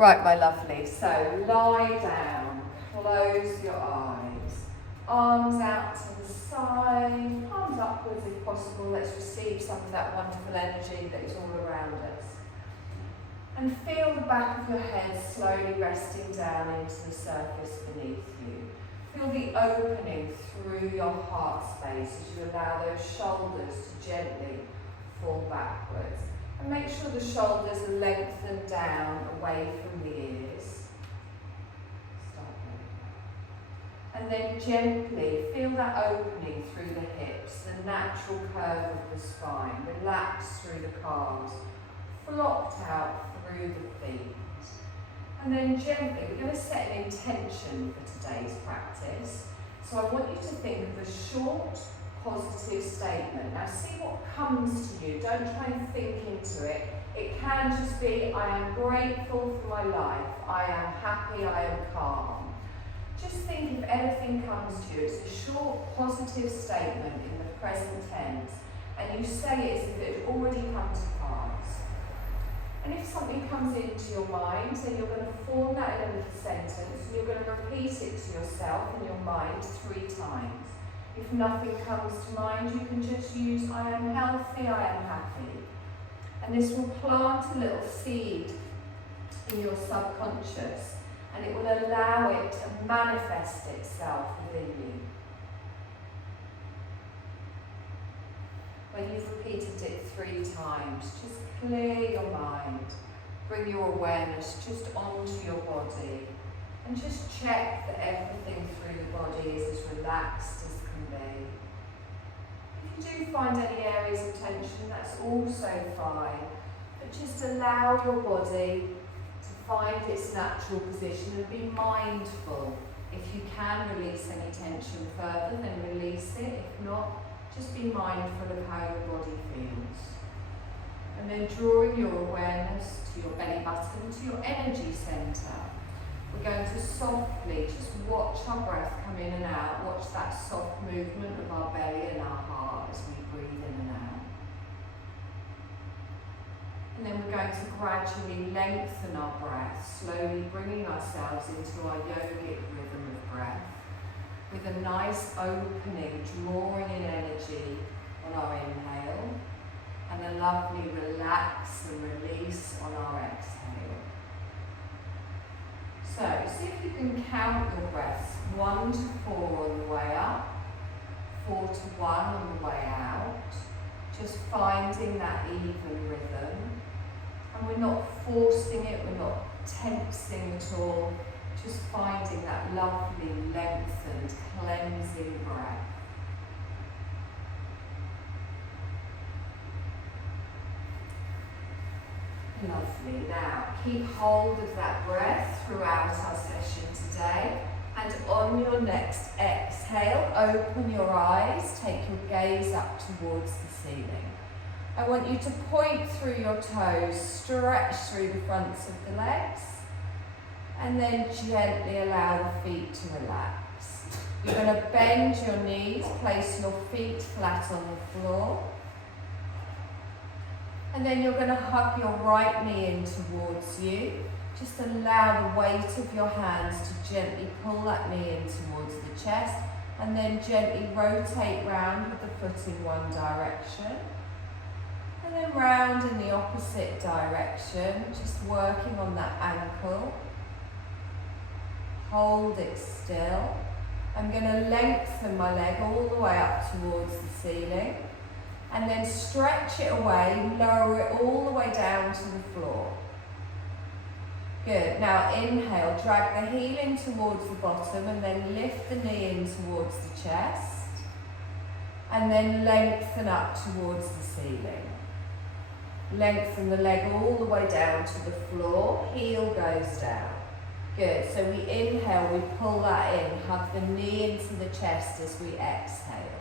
Right, my lovely, so lie down, close your eyes, arms out to the side, palms upwards if possible. Let's receive some of that wonderful energy that is all around us. And feel the back of your head slowly resting down into the surface beneath you. Feel the opening through your heart space as you allow those shoulders to gently fall backwards. And make sure the shoulders are lengthened down away from the ears. Start there. And then gently feel that opening through the hips, the natural curve of the spine. Relax through the calves, flopped out through the feet. And then gently, we're going to set an intention for today's practice. So I want you to think of a short, positive statement. Now see what comes to you. Don't try and think into it. It can just be, I am grateful for my life. I am happy, I am calm. Just think if anything comes to you. It's a short, positive statement in the present tense. And you say it as if it had already come to pass. And if something comes into your mind, then you're going to form that in a little sentence. And you're going to repeat it to yourself in your mind 3 times. If nothing comes to mind, you can just use I am healthy, I am happy. And this will plant a little seed in your subconscious and it will allow it to manifest itself within you. When you've repeated it 3 times, just clear your mind. Bring your awareness just onto your body and just check that everything through the body is as relaxed as can be. If you do find any areas of tension, that's also fine. But just allow your body to find its natural position and be mindful. If you can release any tension further, then release it. If not, just be mindful of how your body feels. And then drawing your awareness to your belly button, to your energy centre. We're going to softly just watch our breath come in and out. Watch that soft movement of our belly and our heart as we breathe in and out. And then we're going to gradually lengthen our breath, slowly bringing ourselves into our yogic rhythm of breath, with a nice opening, drawing in energy on our inhale, and a lovely relax and release on our exhale. So, see if you can count your breaths 1 to 4 on the way up, 4 to 1 on the way out, just finding that even rhythm. And we're not forcing it, we're not tensing at all, just finding that lovely, lengthened, cleansing breath. Lovely. Now, keep hold of that breath throughout our session today. And on your next exhale, open your eyes, take your gaze up towards the ceiling. I want you to point through your toes, stretch through the fronts of the legs, and then gently allow the feet to relax. You're going to bend your knees, place your feet flat on the floor. And then you're going to hug your right knee in towards you. Just allow the weight of your hands to gently pull that knee in towards the chest. And then gently rotate round with the foot in one direction. And then round in the opposite direction, just working on that ankle. Hold it still. I'm going to lengthen my leg all the way up towards the ceiling. And then stretch it away, lower it all the way down to the floor. Good. Now inhale, drag the heel in towards the bottom and then lift the knee in towards the chest. And then lengthen up towards the ceiling. Lengthen the leg all the way down to the floor, heel goes down. Good. So we inhale, we pull that in, hug the knee into the chest as we exhale.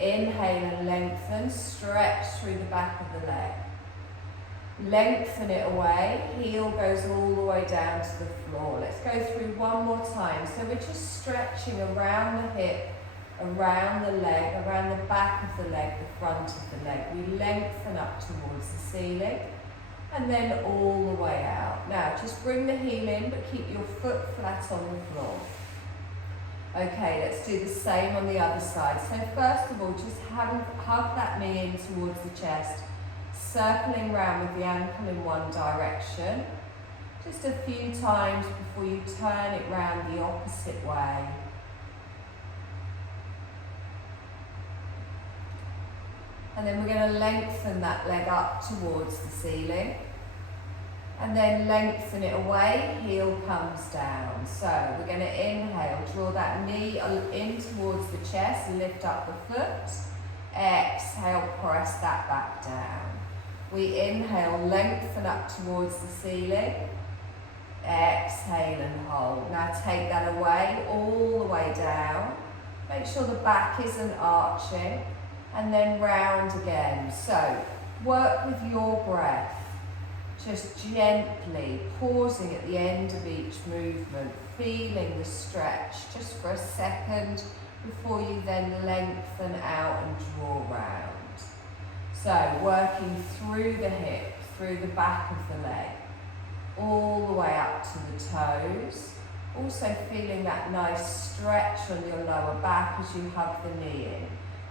Inhale and lengthen, stretch through the back of the leg. Lengthen it away, heel goes all the way down to the floor. Let's go through one more time. So we're just stretching around the hip, around the leg, around the back of the leg, the front of the leg. We lengthen up towards the ceiling and then all the way out. Now just bring the heel in, but keep your foot flat on the floor. Okay, let's do the same on the other side. So first of all, just hug that knee in towards the chest, circling round with the ankle in one direction. Just a few times before you turn it round the opposite way. And then we're going to lengthen that leg up towards the ceiling. And then lengthen it away, heel comes down. So we're going to inhale, draw that knee in towards the chest, lift up the foot. Exhale, press that back down. We inhale, lengthen up towards the ceiling. Exhale and hold. Now take that away, all the way down. Make sure the back isn't arching. And then round again. So work with your breath. Just gently pausing at the end of each movement, feeling the stretch just for a second before you then lengthen out and draw round. So working through the hip, through the back of the leg, all the way up to the toes. Also feeling that nice stretch on your lower back as you hug the knee in.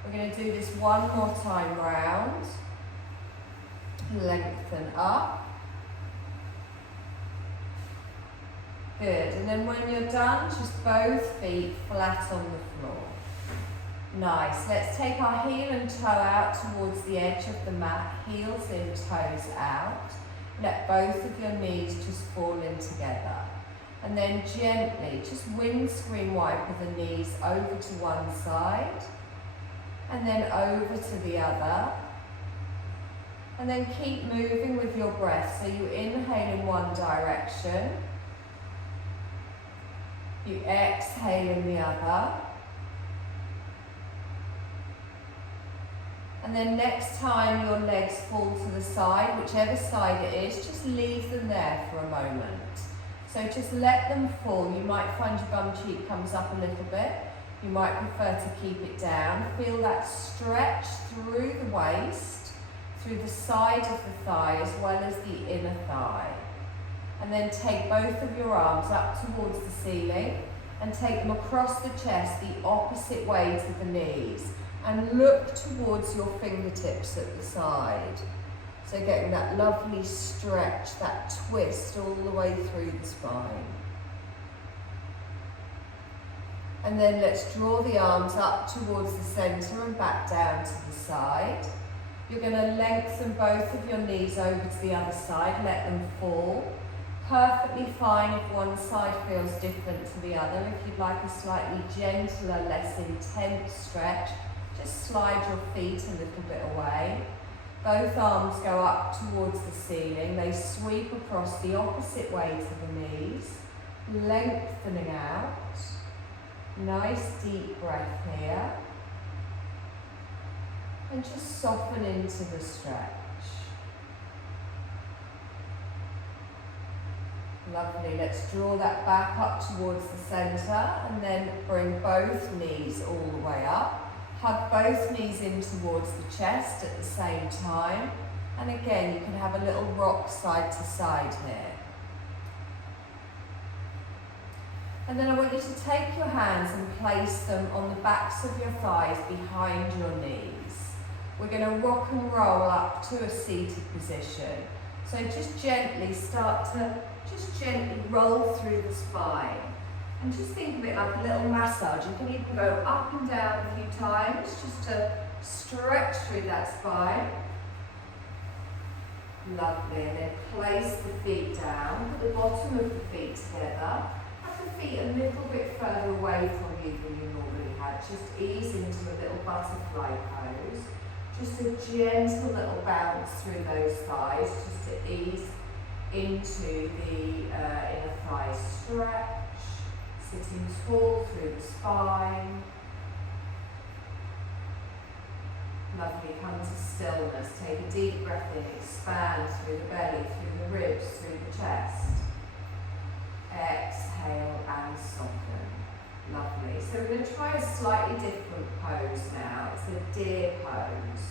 We're going to do this one more time round. Lengthen up. Good, and then when you're done, just both feet flat on the floor. Nice, let's take our heel and toe out towards the edge of the mat, heels in, toes out. Let both of your knees just fall in together. And then gently, just windscreen wiper the knees over to one side, and then over to the other. And then keep moving with your breath. So you inhale in one direction, you exhale in the other. And then next time your legs fall to the side, whichever side it is, just leave them there for a moment. So just let them fall. You might find your bum cheek comes up a little bit. You might prefer to keep it down. Feel that stretch through the waist, through the side of the thigh as well as the inner thigh. And then take both of your arms up towards the ceiling and take them across the chest the opposite way to the knees. And look towards your fingertips at the side. So getting that lovely stretch, that twist all the way through the spine. And then let's draw the arms up towards the centre and back down to the side. You're going to lengthen both of your knees over to the other side, let them fall. Perfectly fine if one side feels different to the other. If you'd like a slightly gentler, less intense stretch, just slide your feet a little bit away. Both arms go up towards the ceiling. They sweep across the opposite way to the knees, lengthening out. Nice deep breath here. And just soften into the stretch. Lovely, let's draw that back up towards the centre and then bring both knees all the way up. Hug both knees in towards the chest at the same time. And again, you can have a little rock side to side here. And then I want you to take your hands and place them on the backs of your thighs behind your knees. We're going to rock and roll up to a seated position. So just gently gently roll through the spine. And just think of it like a little massage. You can even go up and down a few times just to stretch through that spine. Lovely. And then place the feet down, put the bottom of the feet together. Have the feet a little bit further away from you than you normally had. Just ease into a little butterfly pose. Just a gentle little bounce through those thighs, just to ease into the inner thigh stretch. Sitting tall through the spine. Lovely, come to stillness. Take a deep breath in, expand through the belly, through the ribs, through the chest. Exhale and soften. Lovely. So we're going to try a slightly different pose now. It's a deer pose.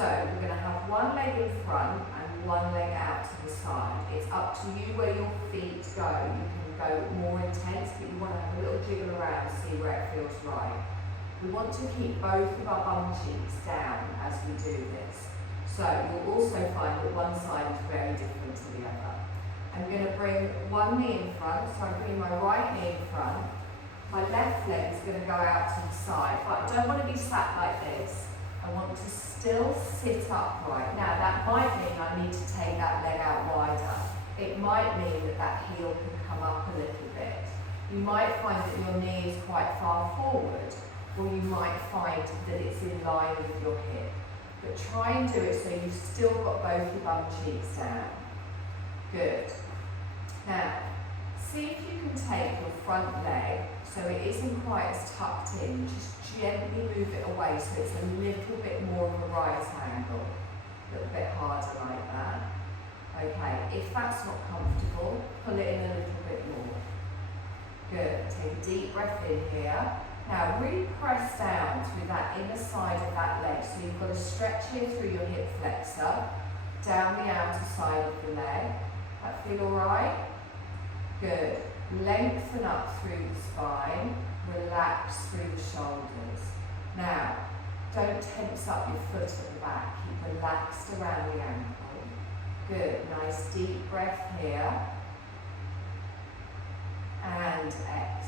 So we're going to have one leg in front and one leg out to the side. It's up to you where your feet go. You can go more intense, but you want to have a little jiggle around to see where it feels right. We want to keep both of our bum cheeks down as we do this. So you'll also find that one side is very different to the other. I'm going to bring one knee in front, so I'm bringing my right knee in front. My left leg is going to go out to the side, but I don't want to be sat like this. I want to still sit upright. Now that might mean I need to take that leg out wider. It might mean that that heel can come up a little bit. You might find that your knee is quite far forward, or you might find that it's in line with your hip. But try and do it so you've still got both your bum cheeks down. Good. Now, see if you can take your front leg so it isn't quite as tucked in. Just gently move it away so it's a little bit more of a right angle. A little bit harder like that. Okay, if that's not comfortable, pull it in a little bit more. Good. Take a deep breath in here. Now really press down through that inner side of that leg. So you've got to stretch here through your hip flexor, down the outer side of the leg. That feel alright? Good. Lengthen up through the spine, relax through the shoulders. Now, don't tense up your foot at the back, keep relaxed around the ankle. Good, nice deep breath here. And exhale.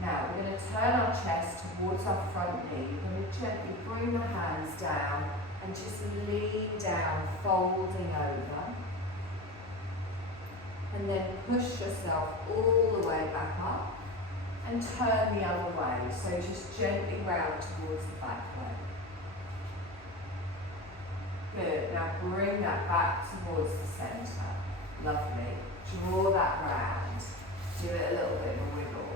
Now, we're going to turn our chest towards our front knee. We're going to gently bring the hands down and just lean down, folding over. And then push yourself all the way back up and turn the other way. So just gently round towards the back leg. Good. Now bring that back towards the centre. Lovely. Draw that round. Do it a little bit of a wiggle.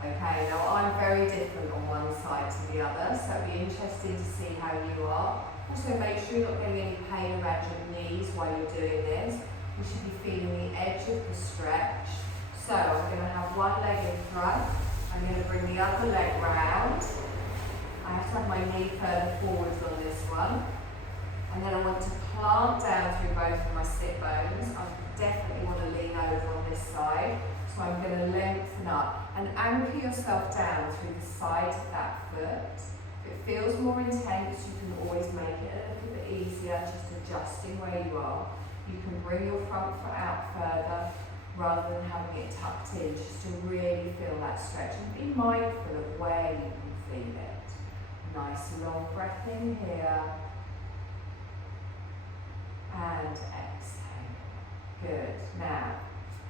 Okay, now I'm very different on one side to the other, so it'll be interesting to see how you are. Also make sure you're not getting any pain around your knees while you're doing this. You should be feeling the edge of the stretch. So I'm going to have one leg in front. I'm going to bring the other leg round. I have to have my knee further forwards on this one. And then I want to plant down through both of my sit bones. I definitely want to lean over on this side. So I'm going to lengthen up and anchor yourself down through the side of that foot. If it feels more intense, you can always make it a little bit easier, just adjusting where you are. You can bring your front foot out further rather than having it tucked in, just to really feel that stretch. And be mindful of where you can feel it. Nice long breath in here. And exhale. Good. Now,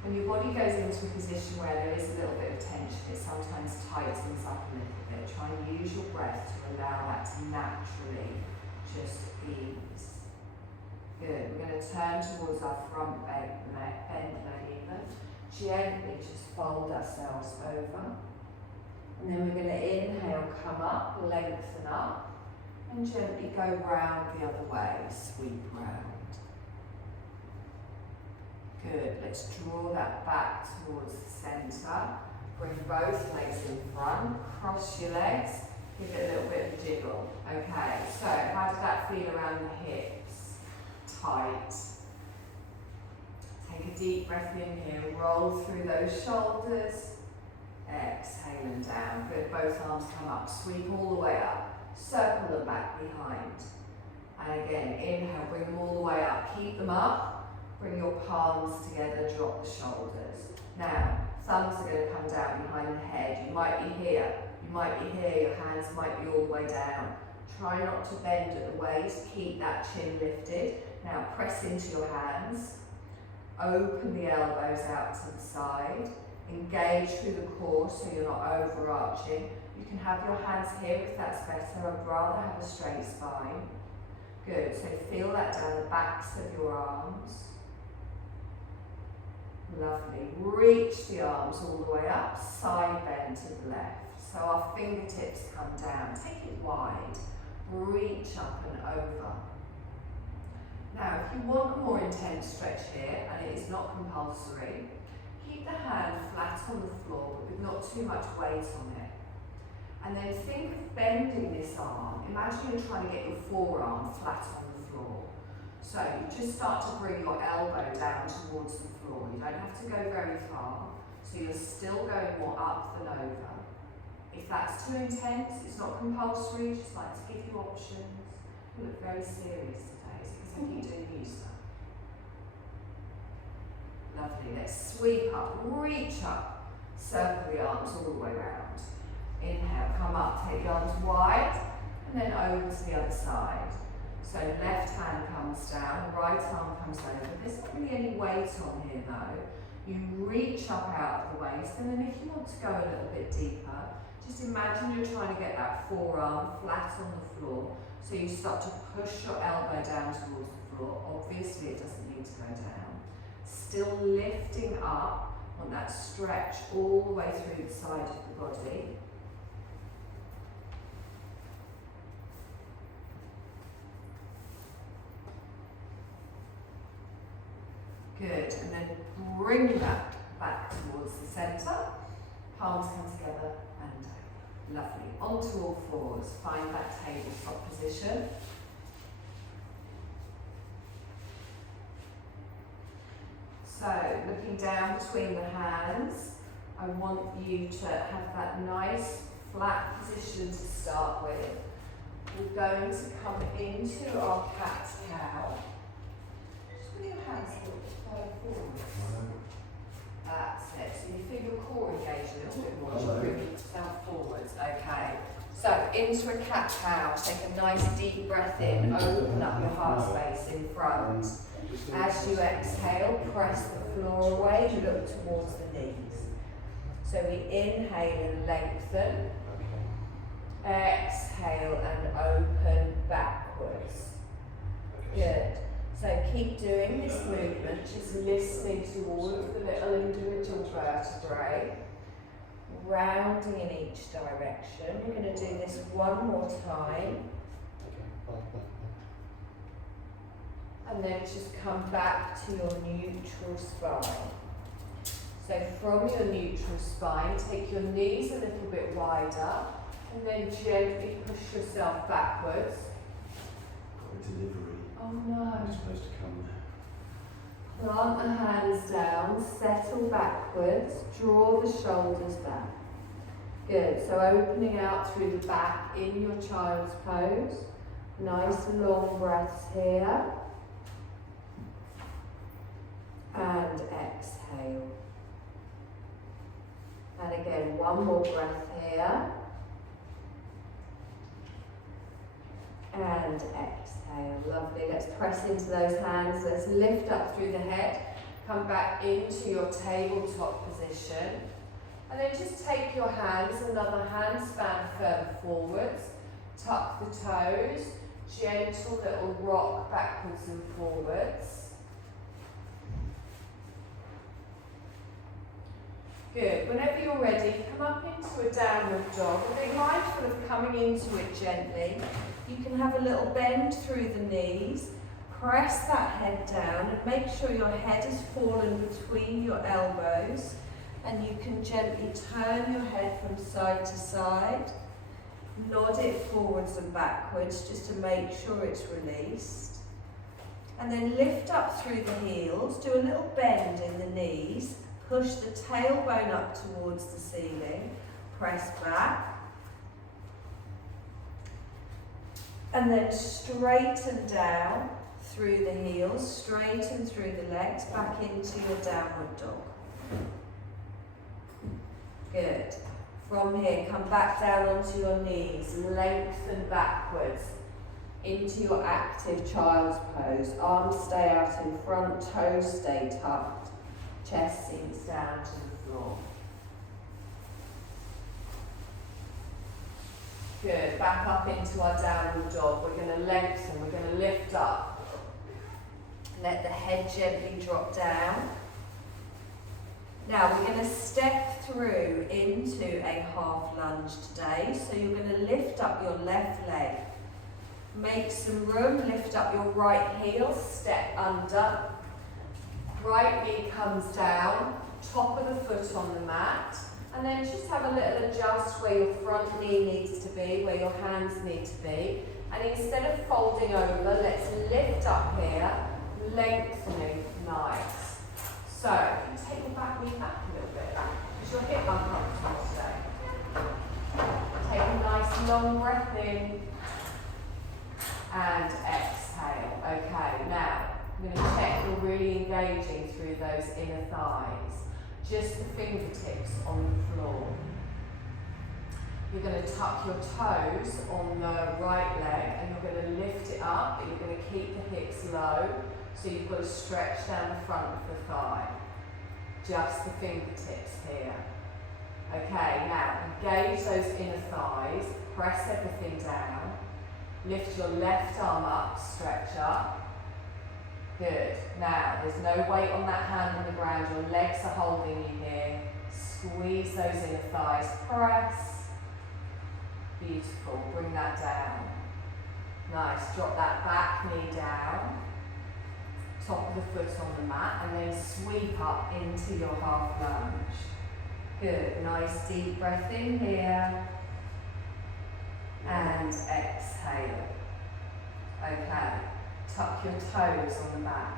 when your body goes into a position where there is a little bit of tension, it sometimes tightens up a little bit. Try and use your breath to allow that to naturally just ease. Good. We're going to turn towards our front bend leg even. Gently just fold ourselves over. And then we're going to inhale, come up, lengthen up, and gently go round the other way, sweep round. Good. Let's draw that back towards the centre. Bring both legs in front, cross your legs, give it a little bit of a jiggle. Okay, so how does that feel around the hips? Tight. Take a deep breath in here, roll through those shoulders, exhale and down. Good, both arms come up, sweep all the way up, circle them back behind. And again, inhale, bring them all the way up, keep them up, bring your palms together, drop the shoulders. Now, thumbs are going to come down behind the head. You might be here, your hands might be all the way down. Try not to bend at the waist, keep that chin lifted. Now press into your hands, open the elbows out to the side, engage through the core so you're not overarching. You can have your hands here if that's better. I'd rather have a straight spine. Good, so feel that down the backs of your arms. Lovely, reach the arms all the way up, side bend to the left. So our fingertips come down, take it wide, reach up and over. Now, if you want a more intense stretch here, and it is not compulsory, keep the hand flat on the floor, but with not too much weight on it. And then think of bending this arm. Imagine you're trying to get your forearm flat on the floor. So you just start to bring your elbow down towards the floor. You don't have to go very far. So you're still going more up than over. If that's too intense, it's not compulsory, just like to give you options. You look very serious today, so because I keep doing new stuff. Lovely, let's sweep up, reach up, circle the arms all the way around. Inhale, come up, take the arms wide, and then over to the other side. So left hand comes down, right arm comes over. There's not really any weight on here though. You reach up out of the waist, and then if you want to go a little bit deeper, just imagine you're trying to get that forearm flat on the floor. So you start to push your elbow down towards the floor. Obviously it doesn't need to go down. Still lifting up on that stretch all the way through the side of the body. Good, and then bring that back towards the centre. Palms come together and down. Lovely. Onto all fours. Find that tabletop position. So, looking down between the hands, I want you to have that nice flat position to start with. We're going to come into our cat-cow. Just with your hands a little bit further forward. That's it. So you feel your core engaged a little bit more as you bring yourself forwards. Okay. So into a cat-cow. Take a nice deep breath in. Open up your heart space in front. As you exhale, press the floor away. Look towards the knees. So we inhale and lengthen. Exhale and open backwards. Good. So keep doing this movement, just listening to all of the little individual vertebrae, rounding in each direction. We're going to do this one more time. And then just come back to your neutral spine. So from your neutral spine, take your knees a little bit wider, and then gently push yourself backwards. Delivery. Oh no. It's supposed to come there. Plant the hands down, settle backwards, draw the shoulders back. Good, so opening out through the back in your child's pose. Nice long breaths here. And exhale. And again, one more breath here. And exhale. Lovely. Let's press into those hands. Let's lift up through the head. Come back into your tabletop position. And then just take your hands, another hand span further forwards. Tuck the toes. Gentle little rock backwards and forwards. Good. Whenever you're ready, come up into a downward dog. Be mindful of coming into it gently. You can have a little bend through the knees. Press that head down and make sure your head is fallen between your elbows. And you can gently turn your head from side to side. Nod it forwards and backwards just to make sure it's released. And then lift up through the heels. Do a little bend in the knees. Push the tailbone up towards the ceiling, press back, and then straighten down through the heels, straighten through the legs, back into your downward dog. Good. From here, come back down onto your knees, lengthen backwards into your active child's pose. Arms stay out in front, toes stay tucked. Chest sinks down to the floor. Good. Back up into our downward dog. We're going to lengthen. We're going to lift up. Let the head gently drop down. Now we're going to step through into a half lunge today. So you're going to lift up your left leg. Make some room. Lift up your right heel. Step under. Right knee comes down, top of the foot on the mat. And then just have a little adjust where your front knee needs to be, where your hands need to be. And instead of folding over, let's lift up here, lengthening, nice. So, if you take your back knee back a little bit, is your hip uncomfortable today? Take a nice long breath in and exhale. Okay, now I'm going to check you're really engaging through those inner thighs. Just the fingertips on the floor. You're going to tuck your toes on the right leg and you're going to lift it up, but you're going to keep the hips low, so you've got to stretch down the front of the thigh. Just the fingertips here. Okay, now engage those inner thighs, press everything down, lift your left arm up, stretch up. Good. Now, there's no weight on that hand on the ground, your legs are holding you here. Squeeze those inner thighs, press. Beautiful, bring that down. Nice, drop that back knee down. Top of the foot on the mat, and then sweep up into your half lunge. Good, nice deep breath in here. And exhale. Okay. Tuck your toes on the back.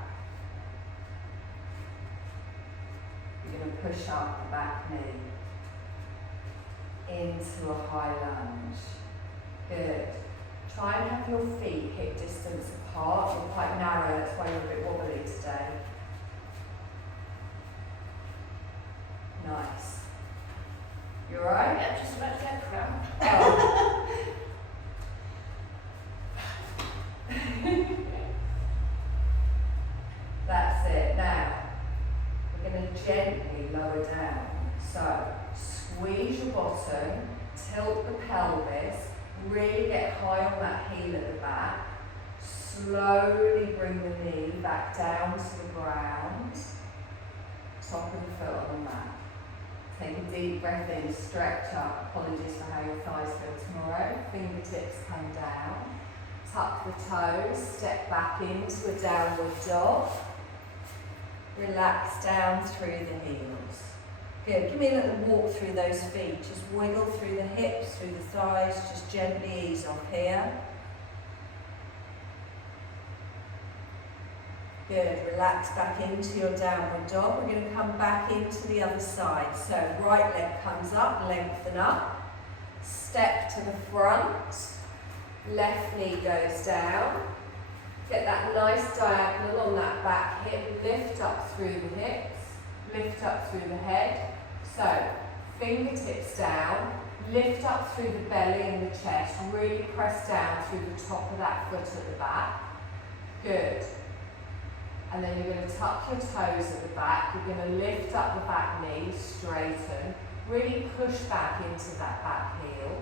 You're going to push up the back knee into a high lunge. Good. Try and have your feet hip distance apart. You're quite narrow, that's why you're a bit wobbly today. Nice. You alright? Yeah, just about to get cramp. Oh. That's it. Now, we're going to gently lower down. So, squeeze your bottom, tilt the pelvis, really get high on that heel at the back. Slowly bring the knee back down to the ground. Top of the foot on the mat. Take a deep breath in, stretch up. Apologies for how your thighs feel tomorrow. Fingertips come down. Tuck the toes, step back into a downward dog. Relax down through the heels. Good, give me a little walk through those feet. Just wiggle through the hips, through the thighs, just gently ease off here. Good, relax back into your downward dog. We're going to come back into the other side. So right leg comes up, lengthen up. Step to the front. Left knee goes down. Get that nice diagonal on that back hip. Lift up through the hips. Lift up through the head. So, fingertips down. Lift up through the belly and the chest. Really press down through the top of that foot at the back. Good. And then you're going to tuck your toes at the back. You're going to lift up the back knee, straighten. Really push back into that back heel.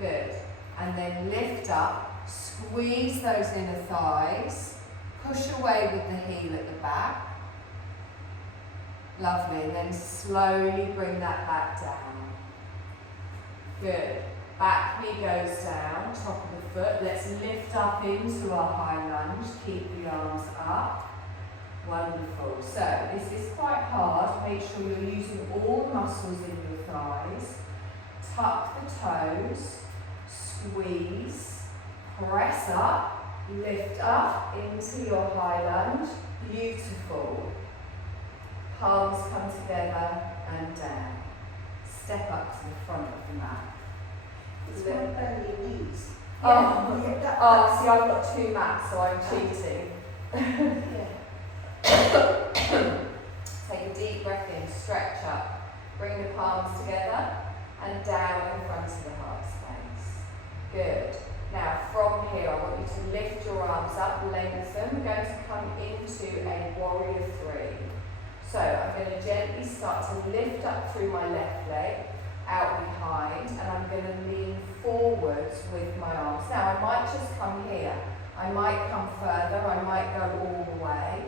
Good. And then lift up, squeeze those inner thighs, push away with the heel at the back. Lovely, and then slowly bring that back down. Good. Back knee goes down, top of the foot. Let's lift up into our high lunge, keep the arms up. Wonderful. So, this is quite hard. Make sure you're using all the muscles in your thighs. Tuck the toes. Squeeze, press up, lift up into your high lunge. Beautiful. Palms come together and down. Step up to the front of the mat. It's my belly knees. Oh, see, I've got two mats, so I'm cheating. Take a deep breath in, stretch up. Bring the palms together and down in front of the heart space. Good. Now from here I want you to lift your arms up, lengthen. We're going to come into a warrior three. So I'm going to gently start to lift up through my left leg, out behind, and I'm going to lean forwards with my arms. Now I might just come here. I might come further, I might go all the way.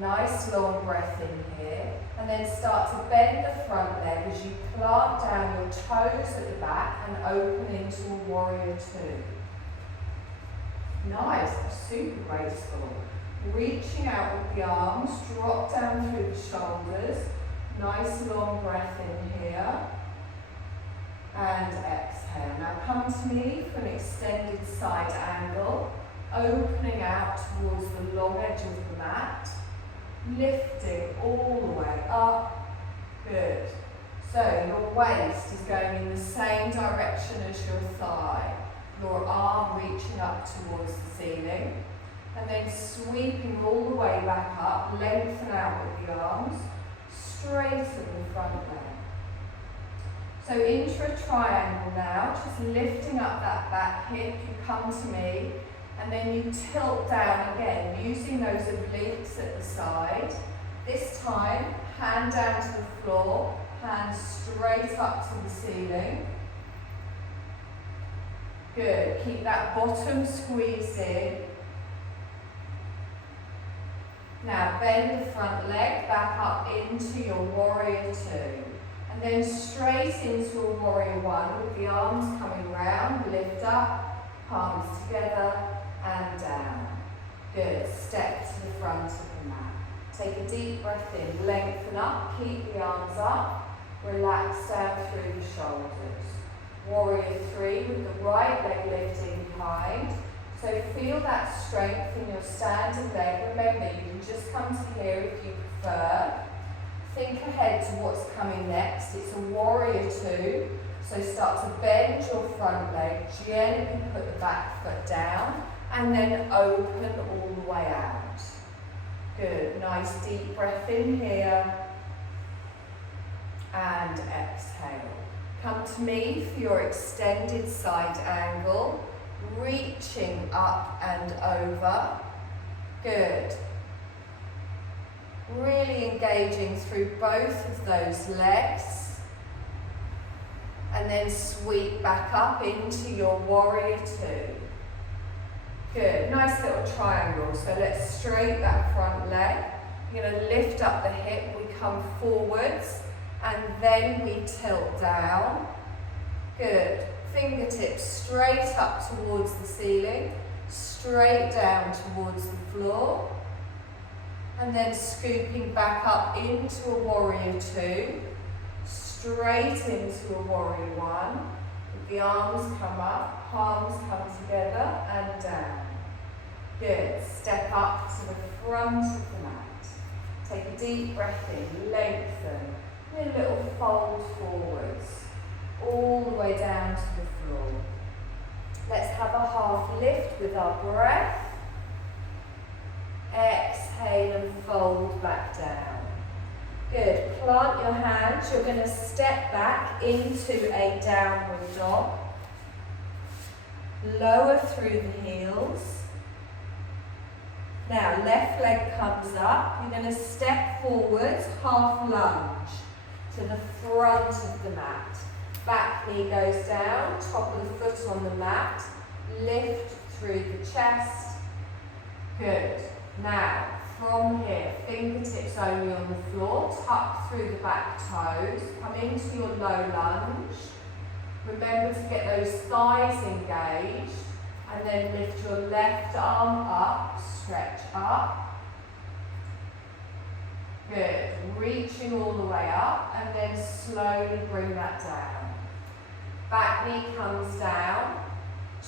Nice long breath in here. And then start to bend the front leg as you plant down your toes at the back and open into a warrior two. Nice, super graceful. Reaching out with the arms, drop down through the shoulders, Nice long breath in here. And exhale. Now come to me for an extended side angle, opening out towards the long edge of the mat, lifting all the way up. Good. So your waist is going in the same direction as your thigh, your arm reaching up towards the ceiling, and then sweeping all the way back up, lengthen out with the arms, straighten the front leg. So into a triangle now, just lifting up that back hip, you come to me, and then you tilt down again, using those obliques at the side. This time, hand down to the floor, hands straight up to the ceiling. Good, keep that bottom squeezed in. Now bend the front leg back up into your warrior two. And then straight into a warrior one with the arms coming round, lift up, palms together and down. Good, step to the front of the mat. Take a deep breath in, lengthen up, keep the arms up, relax down through the shoulders. Warrior three with the right leg lifting behind. So feel that strength in your standing leg. Remember, you can just come to here if you prefer. Think ahead to what's coming next. It's a warrior two. So start to bend your front leg, gently put the back foot down, and then open all the way out. Good, nice deep breath in here, and exhale. Come to me for your extended side angle, reaching up and over. Good. Really engaging through both of those legs. And then sweep back up into your warrior two. Good, nice little triangle. So let's straight that front leg. You're going to lift up the hip, we come forwards, and then we tilt down. Good, fingertips straight up towards the ceiling, straight down towards the floor, and then scooping back up into a warrior two, straight into a warrior one, with the arms come up, palms come together and down. Good, step up to the front of the mat. Take a deep breath in, lengthen, and a little fold forwards, all the way down to the floor. Let's have a half lift with our breath. Exhale and fold back down. Good, plant your hands. You're going to step back into a downward dog. Lower through the heels. Now left leg comes up. You're going to step forwards, half lunge to the front of the mat. Back knee goes down, top of the foot on the mat. Lift through the chest. Good. Now, from here, fingertips only on the floor, tuck through the back toes, come into your low lunge. Remember to get those thighs engaged, and then lift your left arm up, stretch up. Good, reaching all the way up, and then slowly bring that down. Back knee comes down,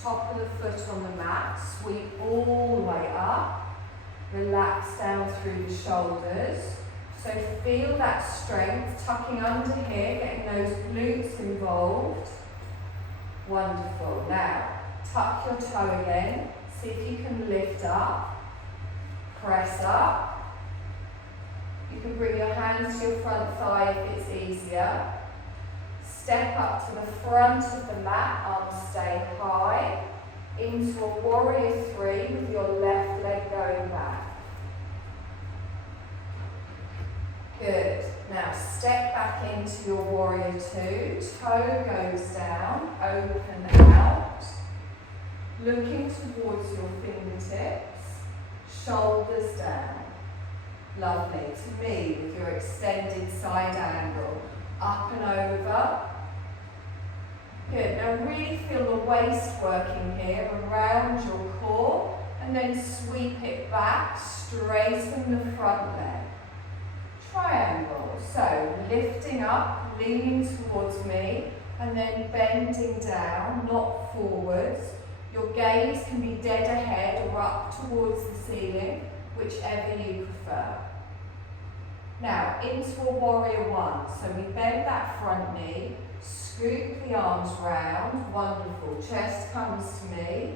top of the foot on the mat, sweep all the way up. Relax down through the shoulders. So feel that strength, tucking under here, getting those glutes involved. Wonderful. Now, tuck your toe again. See if you can lift up. Press up. You can bring your hands to your front thigh if it's easier. Step up to the front of the mat, arms stay high. Into a warrior three with your left leg going back. Good. Now step back into your warrior two. Toe goes down, open out. Looking towards your fingertips, shoulders down. Lovely. To me, with your extended side angle. Up and over. Good, now really feel the waist working here around your core, and then sweep it back, straighten the front leg. Triangles. So lifting up, leaning towards me, and then bending down, not forwards. Your gaze can be dead ahead or up towards the ceiling, whichever you prefer. Now, into a warrior one. So we bend that front knee, scoop the arms round, wonderful. Chest comes to me.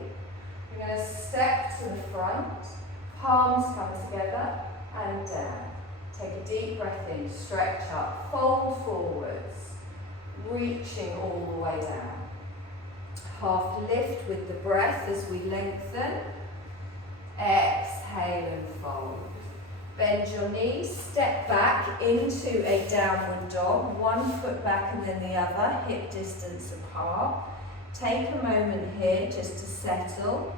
We're going to step to the front, palms come together and down. Take a deep breath in, stretch up, fold forwards, reaching all the way down. Half lift with the breath as we lengthen. Exhale and fold. Bend your knees, step back into a downward dog, one foot back and then the other, hip distance apart. Take a moment here just to settle.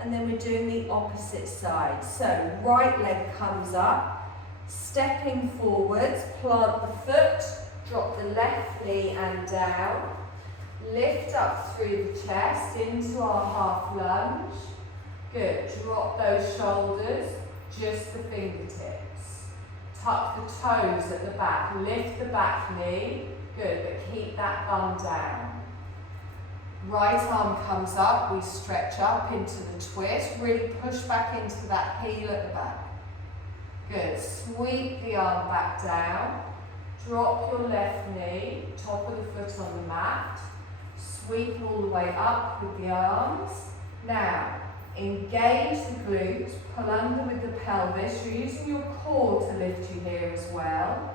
And then we're doing the opposite side. So right leg comes up, stepping forwards, plant the foot, drop the left knee and down. Lift up through the chest into our half lunge. Good, drop those shoulders, just the fingertips. Tuck the toes at the back, lift the back knee. Good, but keep that bum down. Right arm comes up, we stretch up into the twist, really push back into that heel at the back. Good, sweep the arm back down, drop your left knee, top of the foot on the mat, sweep all the way up with the arms. Now, engage the glutes, pull under with the pelvis, you're using your core to lift you here as well.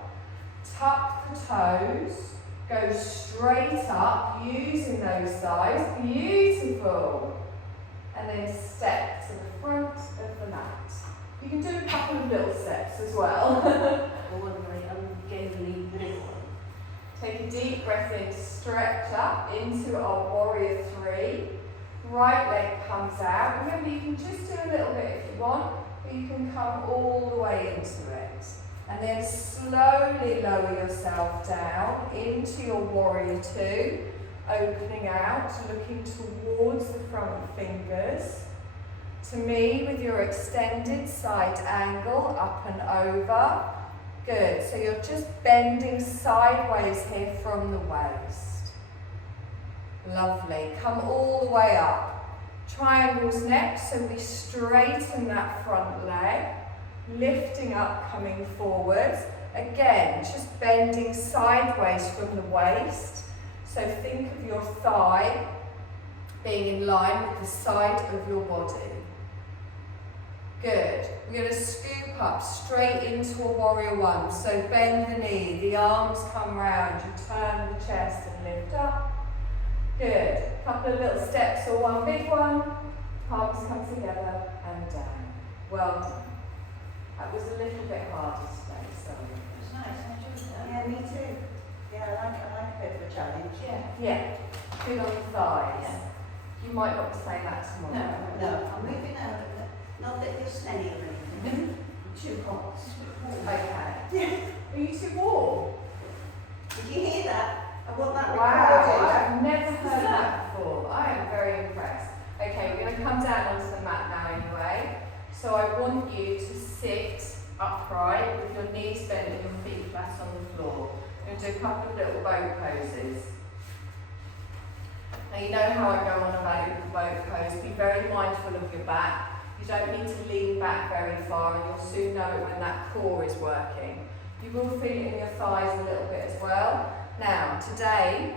Tuck the toes. Go straight up, using those thighs, beautiful. And then step to the front of the mat. You can do a couple of little steps as well. Take a deep breath in, stretch up into our warrior three. Right leg comes out. Remember, you can just do a little bit if you want, but you can come all the way into it. And then slowly lower yourself down into your warrior two, opening out, looking towards the front fingers. To me, with your extended side angle, up and over. Good, so you're just bending sideways here from the waist. Lovely, come all the way up. Triangles next, so we straighten that front leg. Lifting up, coming forwards. Again, just bending sideways from the waist. So think of your thigh being in line with the side of your body. Good. We're going to scoop up straight into a warrior one. So bend the knee, the arms come round, you turn the chest and lift up. Good. Couple of little steps or one big one. Palms come together and down. Well done. That was a little bit harder today, sorry. It's nice, I enjoyed that. Yeah, me too. Yeah, I like a bit of a challenge. Yeah. Good on the thighs. Yeah. You might not be saying that tomorrow. No, I'm moving out of it. Not that you're smelly or anything. Too hot. Okay. Are you too warm? Did you hear that? I want that Wow, recorded. I've never heard that before. I am very impressed. Okay, we're going to come down onto the mat now anyway. So I want you to sit upright with your knees bent and your feet flat on the floor. We're going to do a couple of little boat poses. Now you know how I go on about it with the boat pose. Be very mindful of your back. You don't need to lean back very far and you'll soon know it when that core is working. You will feel it in your thighs a little bit as well. Now today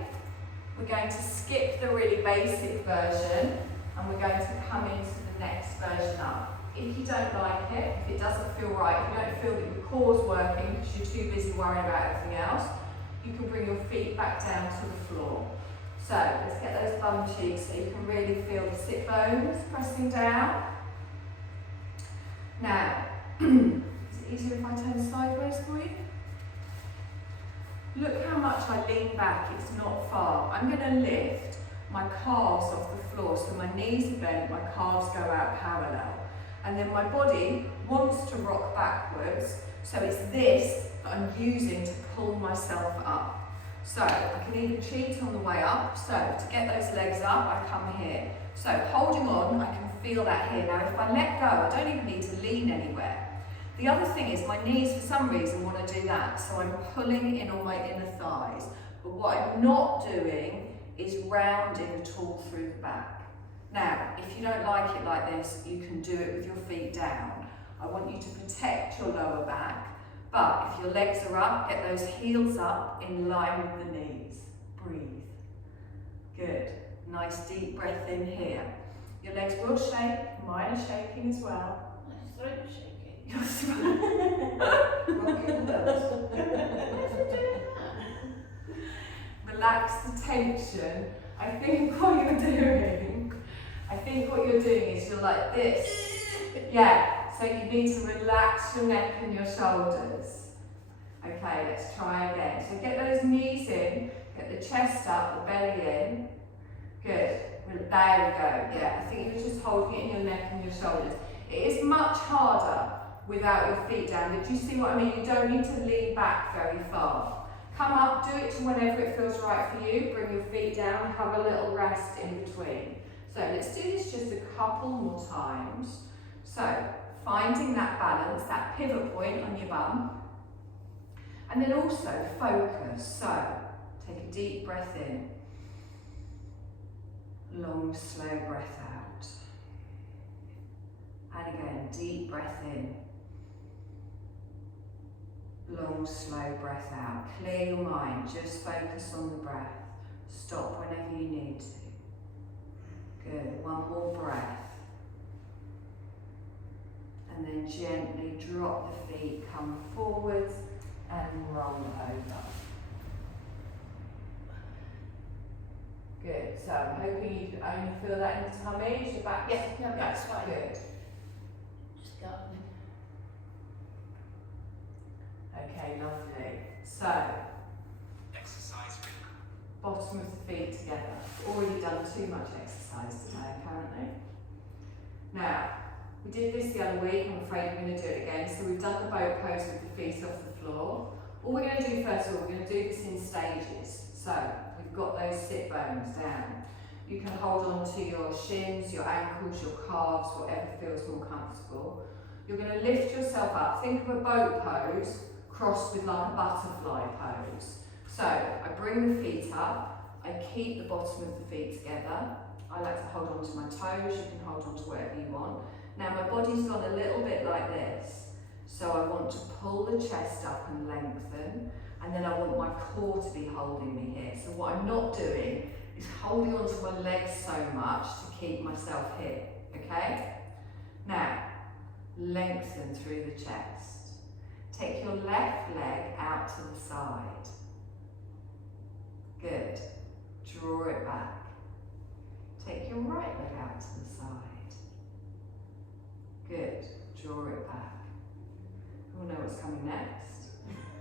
we're going to skip the really basic version and we're going to come into the next version up. If you don't like it, if it doesn't feel right, if you don't feel that your core's working because you're too busy worrying about everything else, you can bring your feet back down to the floor. So let's get those bum cheeks so you can really feel the sit bones pressing down. Now, is it easier if I turn sideways for you? Look how much I lean back, it's not far. I'm going to lift my calves off the floor so my knees are bent, my calves go out parallel. And then my body wants to rock backwards, so it's this that I'm using to pull myself up. So I can even cheat on the way up. So to get those legs up, I come here. So holding on, I can feel that here. Now if I let go, I don't even need to lean anywhere. The other thing is my knees for some reason want to do that, so I'm pulling in on my inner thighs. But what I'm not doing is rounding at all through the back. Now, if you don't like it like this, you can do it with your feet down. I want you to protect your lower back, but if your legs are up, get those heels up in line with the knees. Breathe. Good. Nice deep breath in here. Your legs will shake, mine are shaking as well. My throat shaking. Your throat. Rocking words. Why is it doing that? Relax the tension. I think what you're doing is you're like this. Yeah, so you need to relax your neck and your shoulders. Okay, let's try again. So get those knees in, get the chest up, the belly in. Good. There we go. Yeah, I think you're just holding it in your neck and your shoulders. It is much harder without your feet down. Did you see what I mean? You don't need to lean back very far. Come up, do it to whenever it feels right for you. Bring your feet down, have a little rest in between. So let's do this just a couple more times. So finding that balance, that pivot point on your bum. And then also focus. So take a deep breath in. Long, slow breath out. And again, deep breath in. Long, slow breath out. Clear your mind, just focus on the breath. Stop whenever you need to. Good, one more breath. And then gently drop the feet, come forwards and roll over. Good, so I'm hoping you can only feel that in the tummy. Is your back? Yeah, no, that's fine. Good. Just gardening. Okay, lovely. So, Exercise week. bottom of the feet together. Already done too much exercise today, apparently. Now, we did this the other week. I'm afraid we're going to do it again. So we've done the boat pose with the feet off the floor. All we're going to do first of all, we're going to do this in stages. So we've got those sit bones down. You can hold on to your shins, your ankles, your calves, whatever feels more comfortable. You're going to lift yourself up. Think of a boat pose crossed with like a butterfly pose. So I bring the feet up, I keep the bottom of the feet together. I like to hold on to my toes, you can hold on to whatever you want. Now my body's gone a little bit like this, so I want to pull the chest up and lengthen, and then I want my core to be holding me here. So what I'm not doing is holding on to my legs so much to keep myself here, okay? Now, lengthen through the chest. Take your left leg out to the side. Good. Draw it back. Take your right leg out to the side. Good. Draw it back. We'll know what's coming next.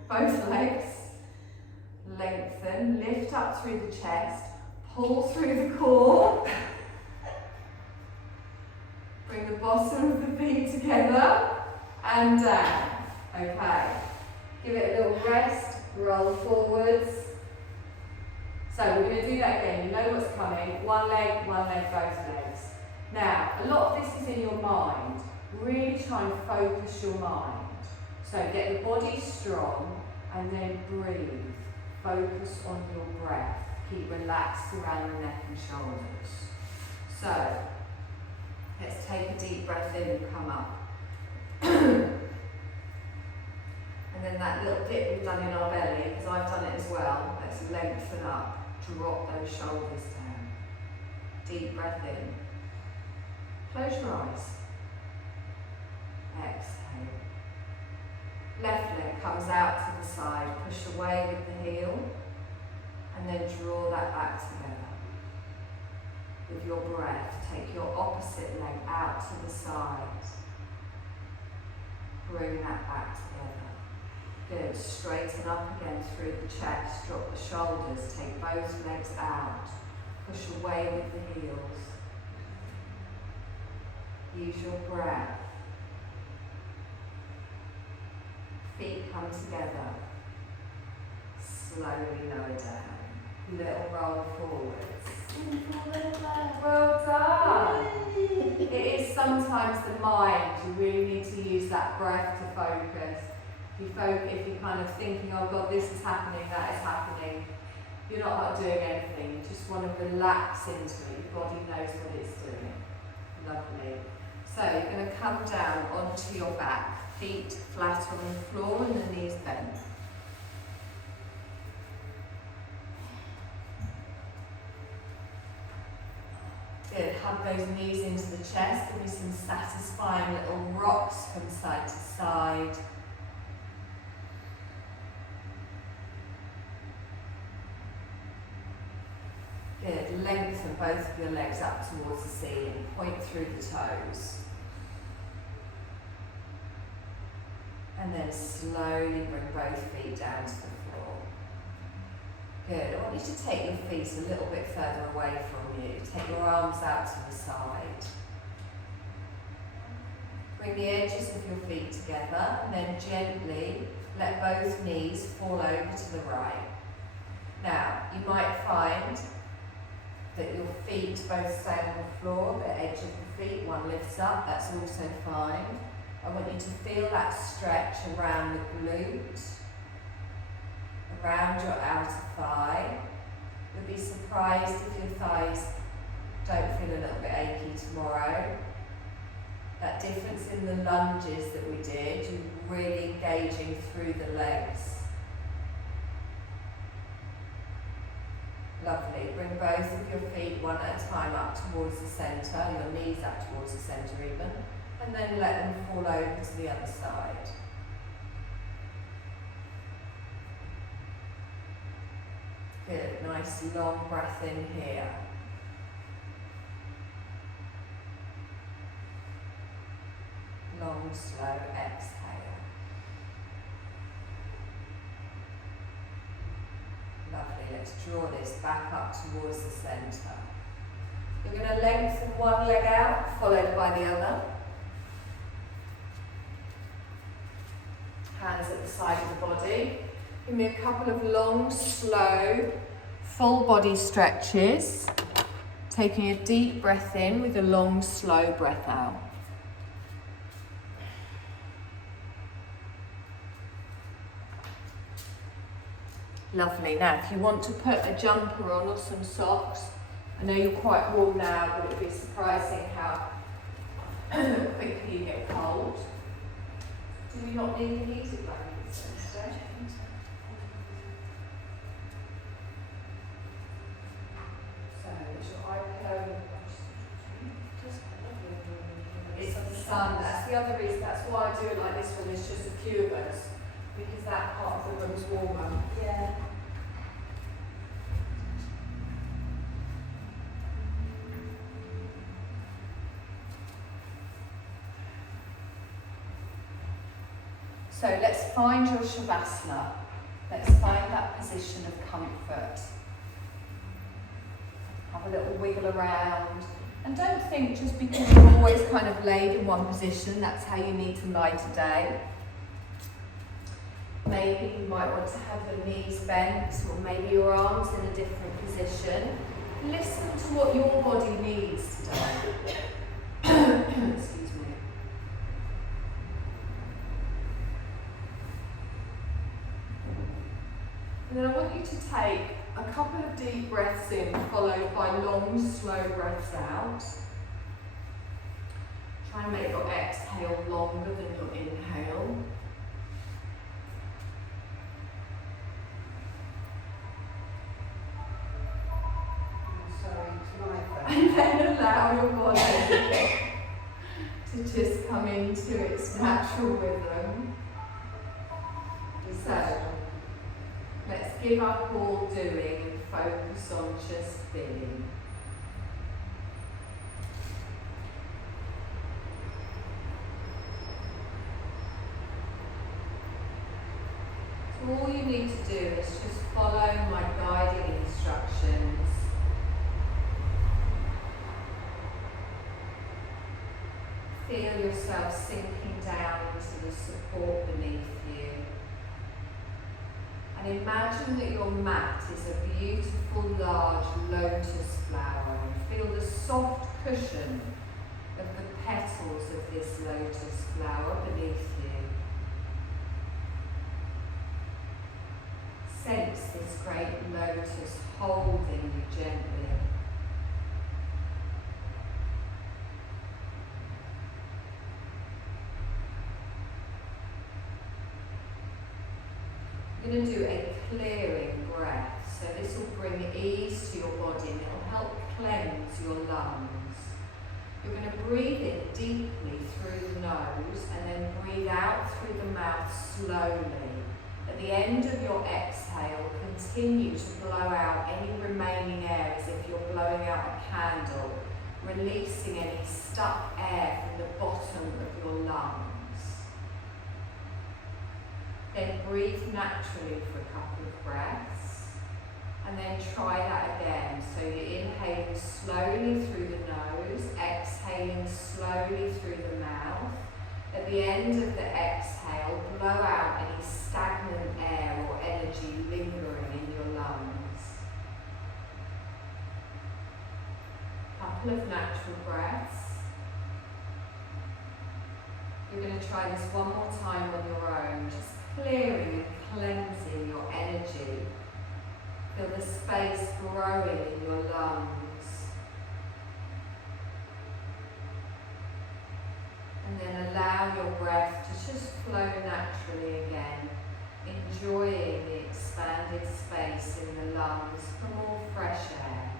Both legs. Lengthen. Lift up through the chest. Pull through the core. Bring the bottom of the feet together and down. Okay. Give it a little rest. Roll forwards. So we're going to do that again. You know what's coming. One leg, both legs. Now, a lot of this is in your mind. Really try and focus your mind. So get the body strong and then breathe. Focus on your breath. Keep relaxed around the neck and shoulders. So, let's take a deep breath in and come up. And then that little dip we've done in our belly, because I've done it as well, let's lengthen up, drop those shoulders down. Deep breath in. Close your eyes. Exhale. Left leg comes out to the side, push away with the heel, and then draw that back together. With your breath, take your opposite leg out to the side. Bring that back together. Good, straighten up again through the chest, drop the shoulders, take both legs out, push away with the heels. Use your breath. Feet come together, slowly lower down, little roll forwards. Simple little bird. Well done. It is sometimes the mind, you really need to use that breath to focus. If you're kind of thinking, oh God, this is happening, that is happening, you're not doing anything. You just want to relax into it. Your body knows what it's doing. Lovely. So you're going to come down onto your back, feet flat on the floor and the knees bent. Good, hug those knees into the chest, give me some satisfying little rocks from side to side. Good, lengthen both of your legs up towards the ceiling, point through the toes. And then slowly bring both feet down to the floor. Good, I want you to take your feet a little bit further away from you. Take your arms out to the side. Bring the edges of your feet together and then gently let both knees fall over to the right. Now, you might find that your feet both stay on the floor, the edge of the feet, one lifts up, that's also fine. I want you to feel that stretch around the glute, around your outer thigh. You'll be surprised if your thighs don't feel a little bit achy tomorrow. That difference in the lunges that we did, you're really engaging through the legs. Lovely. Bring both of your feet one at a time up towards the centre, your knees up towards the centre even, and then let them fall over to the other side. Good, nice long breath in here. Long, slow exhale. Lovely, let's draw this back up towards the centre. You're going to lengthen one leg out, followed by the other. Hands at the side of the body. Give me a couple of long, slow, full body stretches. Taking a deep breath in with a long, slow breath out. Lovely. Now, if you want to put a jumper on or some socks, I know you're quite warm now, but it'd be surprising how quickly you get cold. Do we not need the heated blankets instead? So, it's your eye pillow. It's the sun. That's the other reason. That's why I do it like this when there's just a few of us, because that part of the room's warmer. Yeah. So let's find your Shavasana. Let's find that position of comfort. Have a little wiggle around. And don't think just because you're always kind of laid in one position, that's how you need to lie today. Maybe you might want to have the knees bent, or maybe your arms in a different position. Listen to what your body needs today. Excuse me. And then I want you to take a couple of deep breaths in, followed by long, slow breaths out. Try and make your exhale longer than your inhale. And then allow your body to just come into its natural rhythm. So, let's give up all doing and focus on just being. So all you need to do is just follow my guiding instructions. Feel yourself sinking down into the support beneath you. And And imagine that your mat is a beautiful large lotus flower, and feel the soft cushion of the petals of this lotus flower beneath you. Sense this great lotus holding you gently. You're going to do a clearing breath, so this will bring ease to your body and it will help cleanse your lungs. You're going to breathe in deeply through the nose and then breathe out through the mouth slowly. At the end of your exhale, continue to blow out any remaining air as if you're blowing out a candle, releasing any stuck air from the bottom of your lungs. Then breathe naturally for a couple of breaths, and then try that again. So you're inhaling slowly through the nose, exhaling slowly through the mouth. At the end of the exhale, blow out any stagnant air or energy lingering in your lungs. Couple of natural breaths. You're going to try this one more time on your own, just clearing and cleansing your energy. Feel the space growing in your lungs. And then allow your breath to just flow naturally again, enjoying the expanded space in the lungs for more fresh air.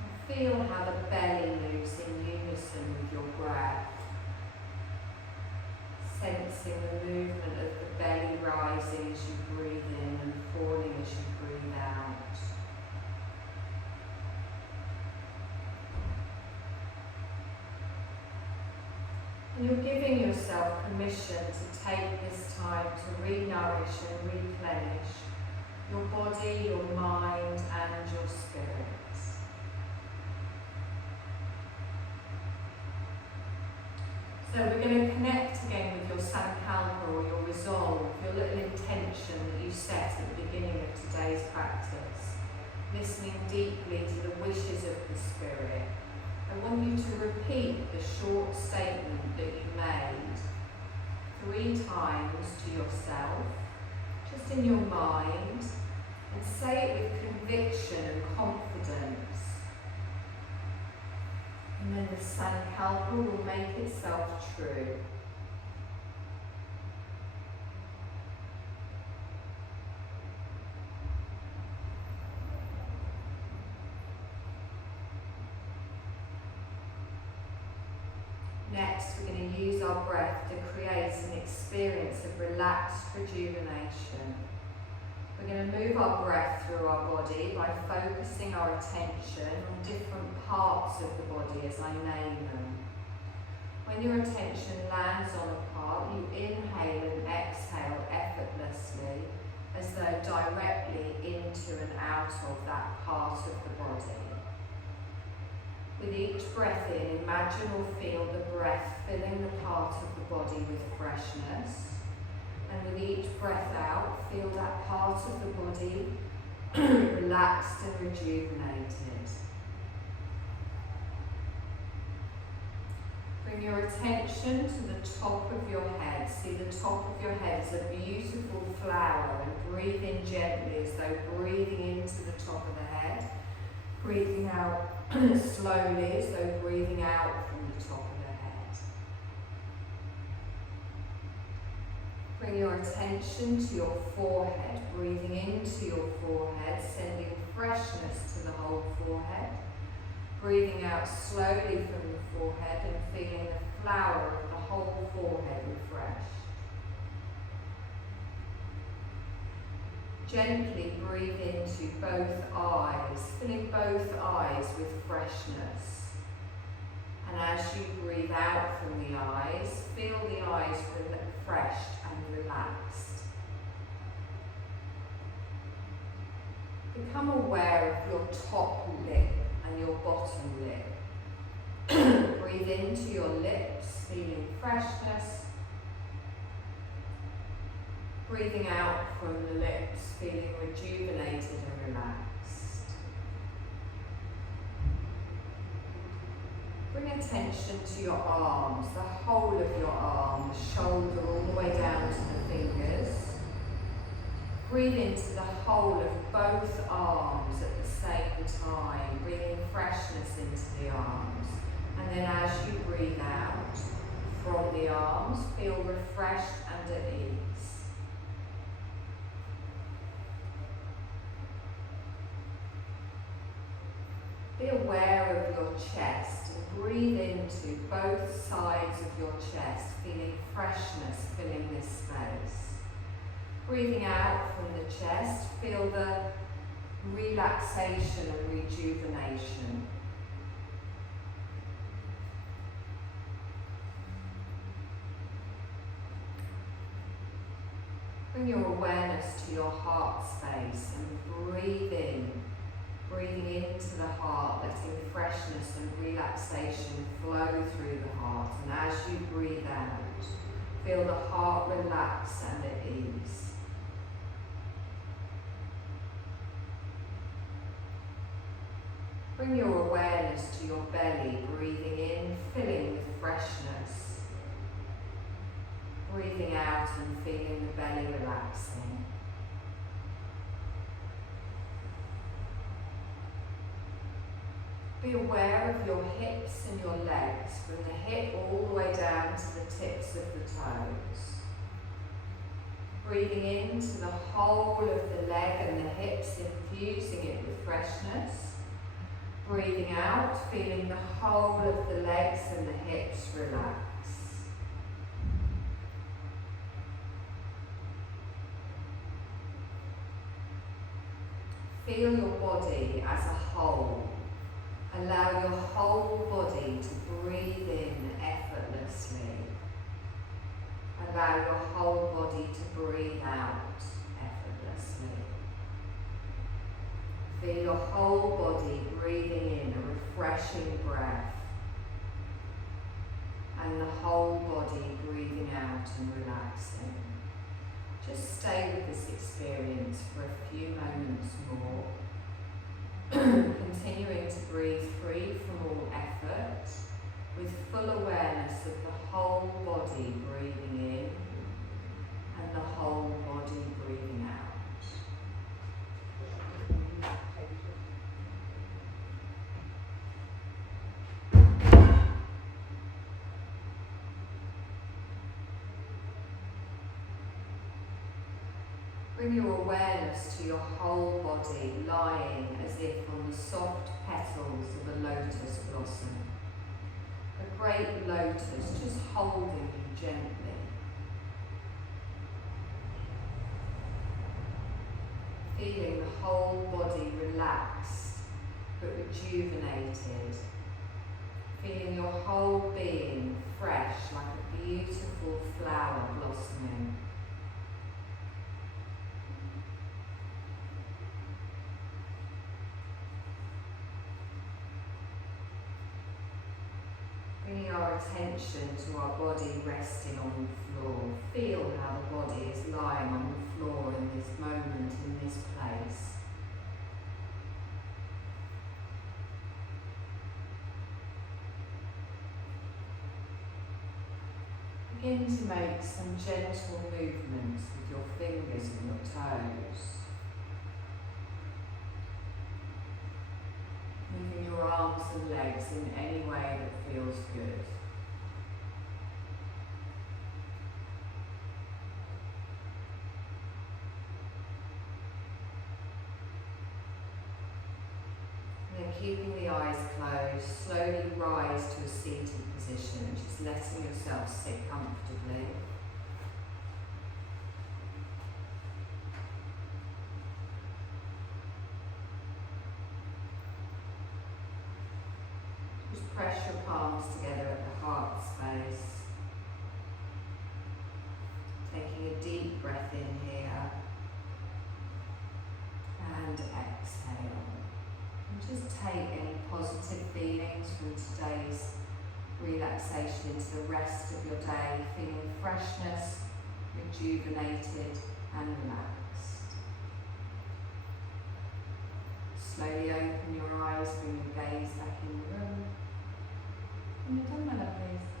And feel how the belly moves in unison with your breath. Sensing the movement of the belly rising as you breathe in and falling as you breathe out. And you're giving yourself permission to take this time to re-nourish and replenish your body, your mind and your spirit. So we're going to connect again with your sankalpa or your resolve, your little intention that you set at the beginning of today's practice, listening deeply to the wishes of the spirit. I want you to repeat the short statement that you made 3 times to yourself, just in your mind, and say it with conviction and confidence. And then the sankalpa will make itself true. Next, we're going to use our breath to create an experience of relaxed rejuvenation. We're going to move our breath through our body by focusing our attention on different parts of the body as I name them. When your attention lands on a part, you inhale and exhale effortlessly as though directly into and out of that part of the body. With each breath in, imagine or feel the breath filling the part of the body with freshness. And with each breath out, feel that part of the body relaxed and rejuvenated. Bring your attention to the top of your head. See the top of your head as a beautiful flower, and breathe in gently as though breathing into the top of the head. Breathing out slowly as though breathing out from the top of the head. Bring your attention to your forehead, breathing into your forehead, sending freshness to the whole forehead. Breathing out slowly from the forehead and feeling the flower of the whole forehead refreshed. Gently breathe into both eyes, filling both eyes with freshness. And as you breathe out from the eyes, feel the eyes refreshed and relaxed. Become aware of your top lip and your bottom lip. Breathe into your lips, feeling freshness. Breathing out from the lips, feeling rejuvenated and relaxed. Bring attention to your arms, the whole of your arm, the shoulder all the way down to the fingers. Breathe into the whole of both arms at the same time, bringing freshness into the arms. And then as you breathe out from the arms, feel refreshed and at ease. Be aware of your chest and breathe into both sides of your chest, feeling freshness filling this space. Breathing out from the chest, feel the relaxation and rejuvenation. Bring your awareness to your heart space and breathe in. Breathing into the heart, letting freshness and relaxation flow through the heart. And as you breathe out, feel the heart relax and at ease. Bring your awareness to your belly, breathing in, filling with freshness. Breathing out and feeling the belly relaxing. Be aware of your hips and your legs, from the hip all the way down to the tips of the toes. Breathing into the whole of the leg and the hips, infusing it with freshness. Breathing out, feeling the whole of the legs and the hips relax. Feel your body as a whole. Allow your whole body to breathe in effortlessly. Allow your whole body to breathe out effortlessly. Feel your whole body breathing in a refreshing breath, and the whole body breathing out and relaxing. Just stay with this experience for a few moments more. Continuing to breathe free from all effort, with full awareness of the whole body breathing in and the whole body breathing out. Bring your awareness to your whole body, lying as if on the soft petals of a lotus blossom. A great lotus just holding you gently. Feeling the whole body relaxed but rejuvenated. Feeling your whole being fresh like a beautiful flower blossoming. Bringing our attention to our body resting on the floor. Feel how the body is lying on the floor in this moment, in this place. Begin to make some gentle movements with your fingers and your toes. Moving your arms and legs in any way that feels good. And then keeping the eyes closed, slowly rise to a seated position, just letting yourself sit comfortably. Press your palms together at the heart space. Taking a deep breath in here. And exhale. And just take any positive feelings from today's relaxation into the rest of your day. Feeling freshness, rejuvenated, and relaxed. Slowly open your eyes, bring your gaze back in the room. And you're done, my lovelies.